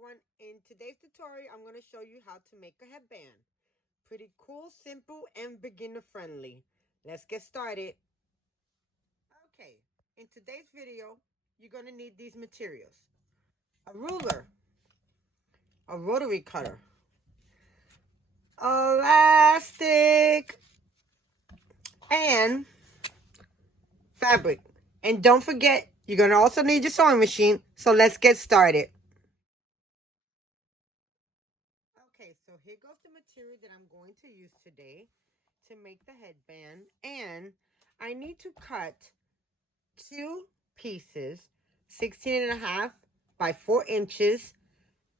everyone. In today's tutorial, I'm going to show you how to make a headband. Pretty cool, simple, and beginner friendly. Let's get started. Okay, in today's video, you're going to need these materials. A ruler, a rotary cutter, elastic, and fabric. And don't forget, you're going to also need your sewing machine. So let's get started. Okay, so here goes the material that I'm going to use today to make the headband. And I need to cut two pieces, 16.5 by 4 inches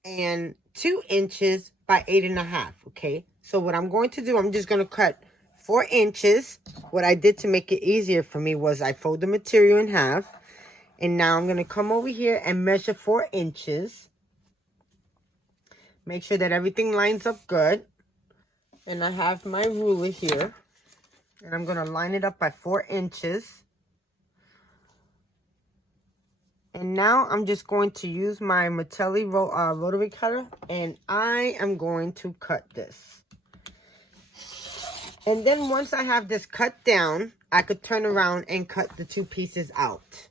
and 2 inches by 8.5. Okay, so what I'm going to do, I'm just going to cut 4 inches. What I did to make it easier for me was I fold the material in half. And now I'm going to come over here and measure 4 inches. Make sure that everything lines up good. And I have my ruler here. And I'm going to line it up by 4 inches. And now I'm just going to use my Martelli rotary cutter. And I am going to cut this. And then once I have this cut down, I could turn around and cut the two pieces out.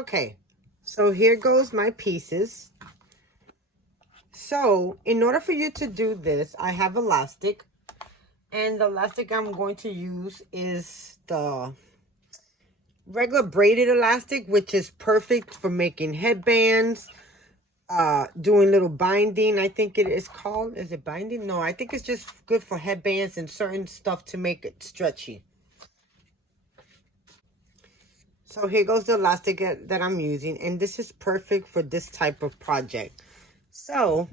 Okay, so here goes my pieces. So in order for you to do this, I have elastic. And the elastic I'm going to use is the regular braided elastic, which is perfect for making headbands, doing little binding, I think it is called. Is it binding? No, I think it's just good for headbands and certain stuff to make it stretchy. So here goes the elastic that I'm using, and this is perfect for this type of project. So,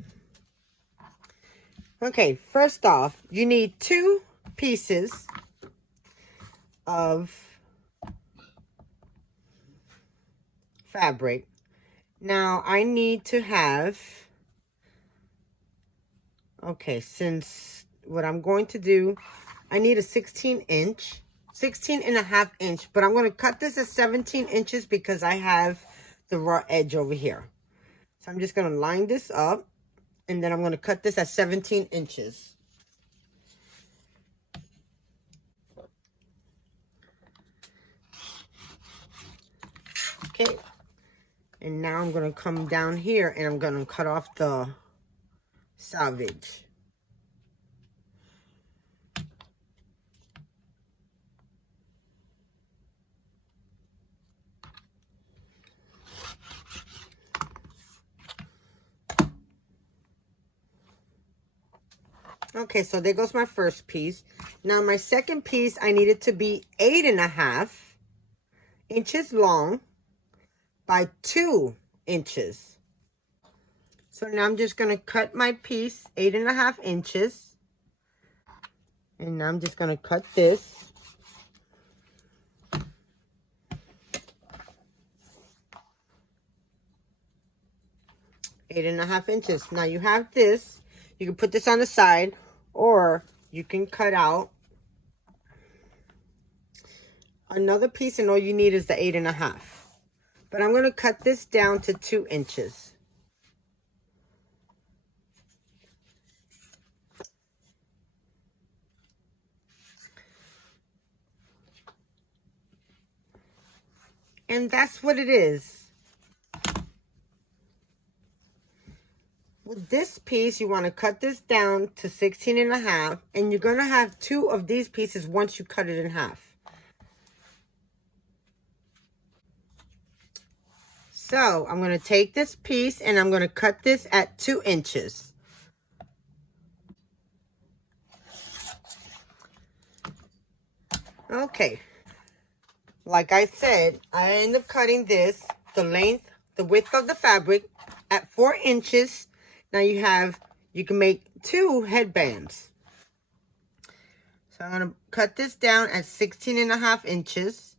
okay, first off, you need 2 pieces of fabric. Now, I need to have, okay, since what I'm going to do, I need a 16.5 inch, but I'm going to cut this at 17 inches because I have the raw edge over here. So I'm just going to line this up, and then I'm going to cut this at 17 inches. Okay. And now I'm going to come down here and I'm going to cut off the selvage. Okay, so there goes my first piece. Now my second piece, I need it to be 8.5 inches long by 2 inches. So now I'm just going to cut my piece 8.5 inches. And now I'm just going to cut this. Eight and a half inches. Now you have this. You can put this on the side, or you can cut out another piece, and all you need is the 8.5. But I'm going to cut this down to 2 inches. And that's what it is. With this piece, you want to cut this down to 16.5, and you're going to have 2 of these pieces once you cut it in half. So I'm going to take this piece and I'm going to cut this at 2 inches. Okay. Like I said, I end up cutting this, the width of the fabric at 4 inches. Now you can make 2 headbands. So I'm going to cut this down at 16.5 inches.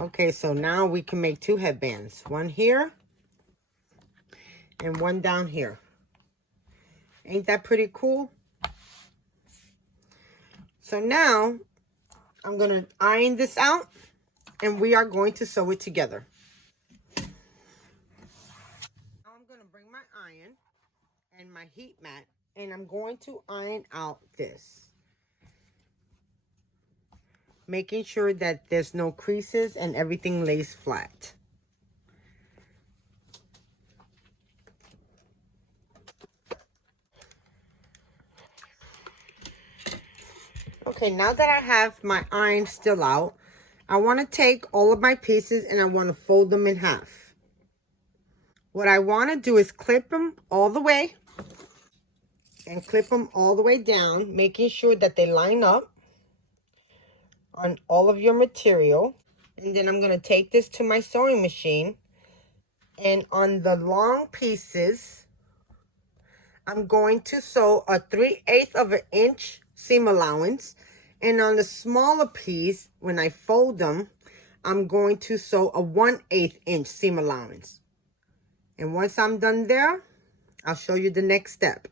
Okay, so now we can make 2 headbands. One here and one down here. Ain't that pretty cool? So now I'm going to iron this out and we are going to sew it together. Now I'm going to bring my iron and my heat mat and I'm going to iron out this. Making sure that there's no creases and everything lays flat. Okay, now that I have my iron still out, I want to take all of my pieces and I want to fold them in half. What I want to do is clip them all the way and clip them all the way down, making sure that they line up on all of your material. And then I'm going to take this to my sewing machine, and on the long pieces, I'm going to sew a 3/8 of an inch seam allowance. And on the smaller piece, when I fold them, I'm going to sew a 1/8 inch seam allowance. And once I'm done there, I'll show you the next step.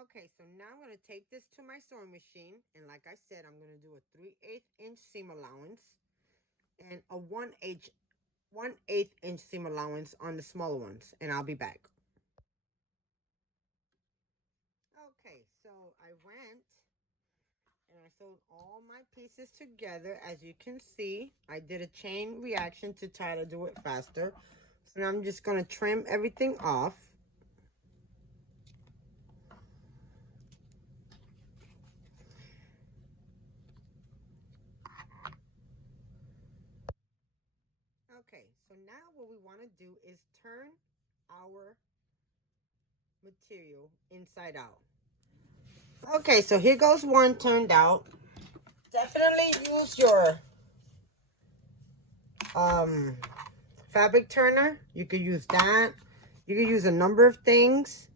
Okay, so now I'm going to take this to my sewing machine. And like I said, I'm going to do a 3/8 inch seam allowance and a 1/8 inch seam allowance on the smaller ones. And I'll be back. Okay, so I went and I sewed all my pieces together. As you can see, I did a chain reaction to try to do it faster. So now I'm just going to trim everything off. Okay, so now what we want to do is turn our material inside out. Okay, so here goes one turned out. Definitely use your fabric turner. You could use that. You could use a number of things.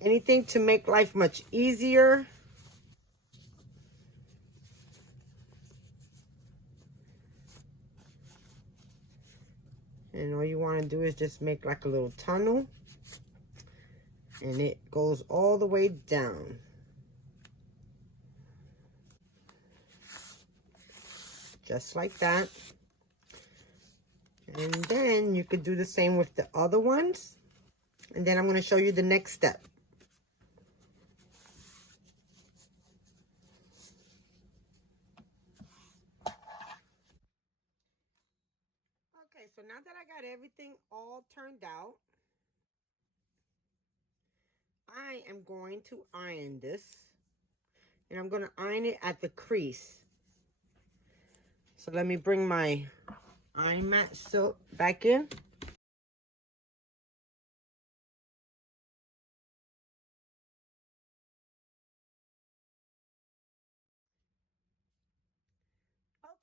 Anything to make life much easier. And all you want to do is just make like a little tunnel. And it goes all the way down. Just like that. And then you could do the same with the other ones. And then I'm going to show you the next step. Okay, so now that I got everything all turned out, I am going to iron this. And I'm going to iron it at the crease. So let me bring my iron mat silk back in.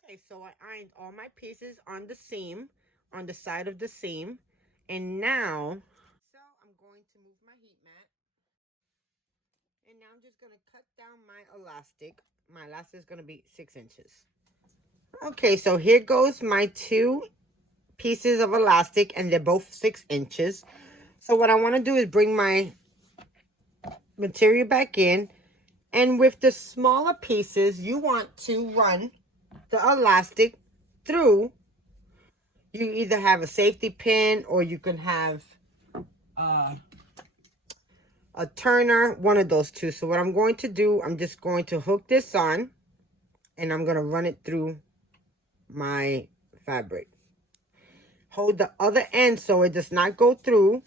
Okay, so I ironed all my pieces on the seam, on the side of the seam. And now, so I'm going to move my heat mat. And now I'm just going to cut down my elastic. My elastic is going to be 6 inches. Okay, so here goes my 2 pieces of elastic, and they're both 6 inches. So what I want to do is bring my material back in. And with the smaller pieces, you want to run the elastic through. You either have a safety pin or you can have a turner, one of those two. So what I'm going to do, I'm just going to hook this on and I'm going to run it through my fabric. Hold the other end so it does not go through.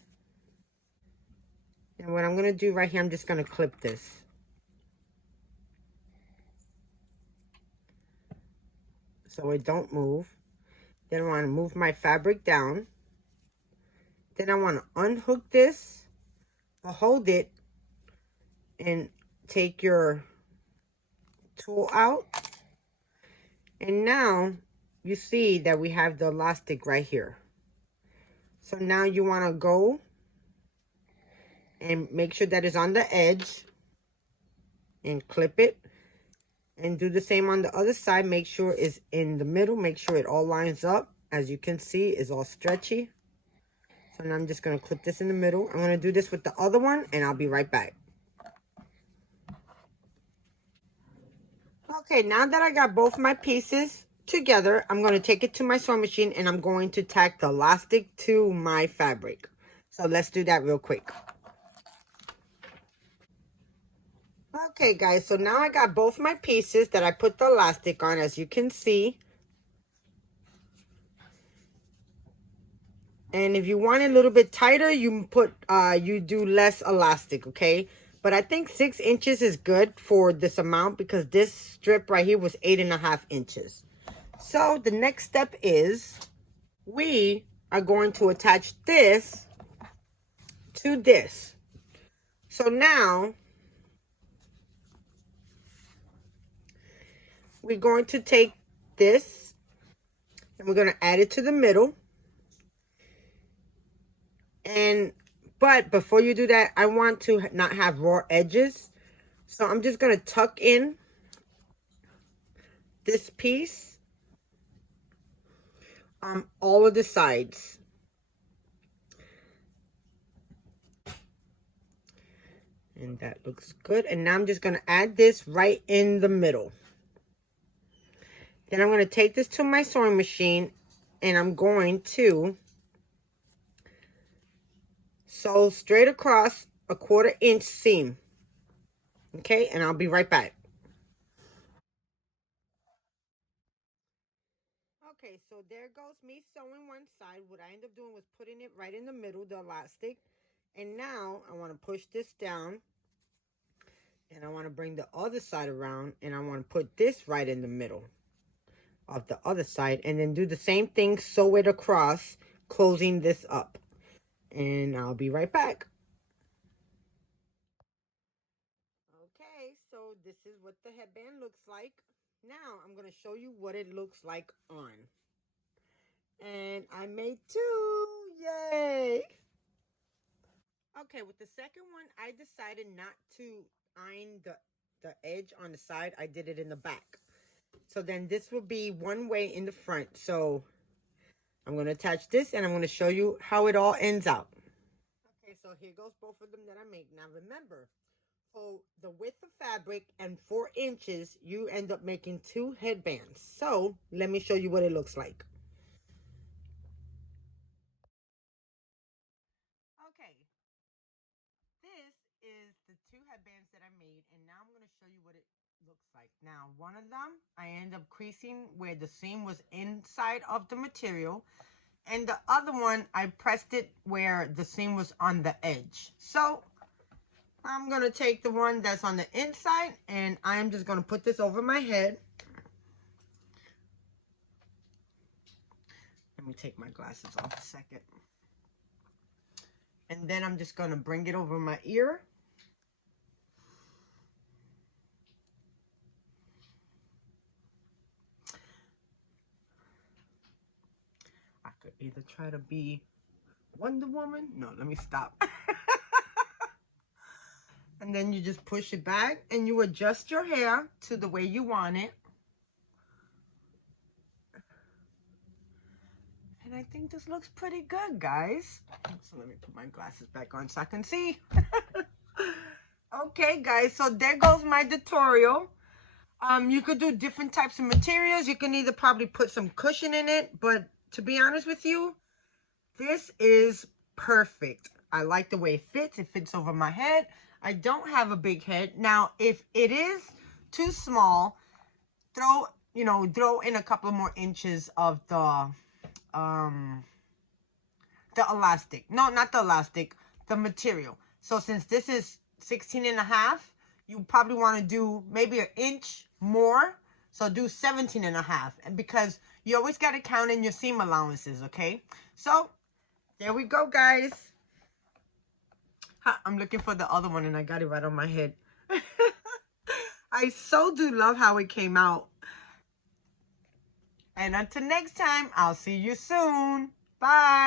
And what I'm going to do right here, I'm just going to clip this. So it don't move. Then I want to move my fabric down. Then I want to unhook this, hold it, and take your tool out. And now you see that we have the elastic right here. So now you want to go and make sure that it's on the edge and clip it. And do the same on the other side. Make sure it's in the middle. Make sure it all lines up. As you can see, it's all stretchy. So now I'm just going to clip this in the middle. I'm going to do this with the other one, and I'll be right back. Okay, now that I got both my pieces together, I'm going to take it to my sewing machine, and I'm going to tack the elastic to my fabric. So let's do that real quick. Okay, guys, so now I got both my pieces that I put the elastic on, as you can see. And if you want it a little bit tighter, you do less elastic, okay? But I think 6 inches is good for this amount because this strip right here was 8.5 inches. So the next step is we are going to attach this to this. So now we're going to take this and we're going to add it to the middle. But before you do that, I want to not have raw edges. So I'm just going to tuck in this piece on all of the sides. And that looks good. And now I'm just going to add this right in the middle. Then I'm going to take this to my sewing machine and I'm going to sew straight across a 1/4 inch seam. Okay, and I'll be right back. Okay, so there goes me sewing one side. What I end up doing was putting it right in the middle, the elastic. And now I want to push this down. And I want to bring the other side around. And I want to put this right in the middle of the other side. And then do the same thing, sew it across, closing this up. And I'll be right back. Okay, so this is what the headband looks like. Now I'm going to show you what it looks like on. And I made 2. Yay! Okay, with the second one, I decided not to iron the edge on the side. I did it in the back. So then this will be one way in the front. So I'm going to attach this and I'm going to show you how it all ends out. Okay, so here goes both of them that I made. Now remember, for the width of fabric and 4 inches, you end up making 2 headbands. So let me show you what it looks like. Okay, this is the 2 headbands that I made, and now I'm going to show you what it looks like. Now, one of them, I end up creasing where the seam was inside of the material, and the other one, I pressed it where the seam was on the edge. So I'm going to take the one that's on the inside, and I'm just going to put this over my head. Let me take my glasses off a second. And then I'm just going to bring it over my ear. I could either try to be Wonder Woman. No, let me stop. And then you just push it back and you adjust your hair to the way you want it. And I think this looks pretty good, guys. So let me put my glasses back on so I can see. Okay, guys, so there goes my tutorial. You could do different types of materials. You can either probably put some cushion in it, but to be honest with you, this is perfect. I like the way it fits. It fits over my head. I don't have a big head. Now, if it is too small, throw in a couple more inches of the elastic. No, not the elastic, the material. So since this is 16.5, you probably want to do maybe an inch more. So do 17.5. And because you always got to count in your seam allowances, okay? So there we go, guys. I'm looking for the other one and I got it right on my head. I so do love how it came out. And until next time, I'll see you soon. Bye.